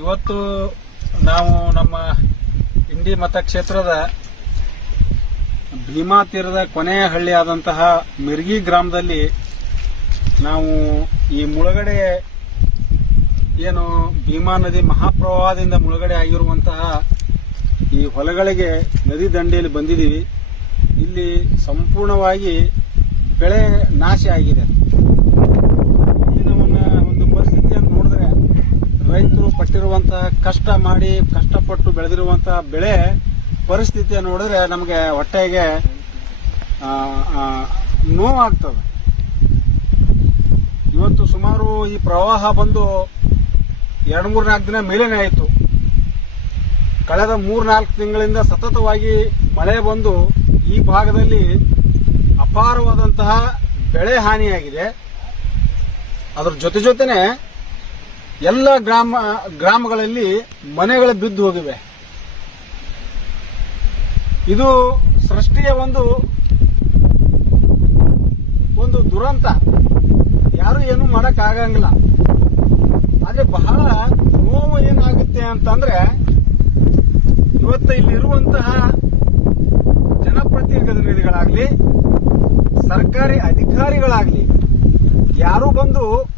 ಇವತ್ತು ನಾವು ನಮ್ಮ ಇಂಡಿ ಮತಕ್ಷೇತ್ರದ ಭೀಮಾ ತೀರದ ಕೊನೆಯ ಹಳ್ಳಿ ಆದಂತಹ ಮಿರ್ಗಿ ಗ್ರಾಮದಲ್ಲಿ ನಾವು ಈ ಮುಳುಗಡೆ ಏನು ಭೀಮಾ ನದಿ ಮಹಾಪ್ರವಾಹದಿಂದ ಮುಳುಗಡೆ ಆಗಿರುವಂತಹ ಈ ಹೊಲಗಳಿಗೆ ನದಿ ದಂಡೆಯಲ್ಲಿ ಬಂದಿದ್ದೀವಿ. ಇಲ್ಲಿ ಸಂಪೂರ್ಣವಾಗಿ ಬೆಳೆ ನಾಶ ಆಗಿದೆ ಈ ನಮ್ಮನ್ನ ಒಂದು ಪರಿಸ್ಥಿತಿಯನ್ನು ನೋಡಿದ್ರೆ ರೈತರು ಪಟ್ಟಿರುವಂತಹ ಕಷ್ಟ ಮಾಡಿ, ಕಷ್ಟಪಟ್ಟು ಬೆಳೆದಿರುವಂತಹ ಬೆಳೆ ಪರಿಸ್ಥಿತಿ ನೋಡಿದ್ರೆ ನಮಗೆ ಹೊಟ್ಟೆಗೆ ನೋವಾಗ್ತದೆ. ಇವತ್ತು ಸುಮಾರು ಈ ಪ್ರವಾಹ ಬಂದು ಎರಡು ಮೂರು ನಾಲ್ಕು ದಿನ ಮೇಲೇನೆ ಆಯಿತು. ಕಳೆದ ಮೂರು ನಾಲ್ಕು ತಿಂಗಳಿಂದ ಸತತವಾಗಿ ಮಳೆ ಬಂದು ಈ ಭಾಗದಲ್ಲಿ ಅಪಾರವಾದಂತಹ ಬೆಳೆ ಹಾನಿಯಾಗಿದೆ. ಅದರ ಜೊತೆ ಜೊತೆನೆ ಎಲ್ಲ ಗ್ರಾಮ, ಗ್ರಾಮಗಳಲ್ಲಿ ಮನೆಗಳು ಬಿದ್ದು ಹೋಗಿವೆ. ಇದು ಸೃಷ್ಟಿಯ ಒಂದು ಒಂದು ದುರಂತ. ಯಾರು ಏನು ಮಾಡಕ್ ಆಗಂಗಿಲ್ಲ ಆದ್ರೆ ಬಹಳ ನೋವು ಏನಾಗುತ್ತೆ ಅಂತಂದ್ರೆ, ಇವತ್ತು ಇಲ್ಲಿರುವಂತಹ ಜನಪ್ರತಿನಿಧಿಗಳಾಗ್ಲಿ, ಸರ್ಕಾರಿ ಅಧಿಕಾರಿಗಳಾಗ್ಲಿ, ಯಾರು ಬಂದು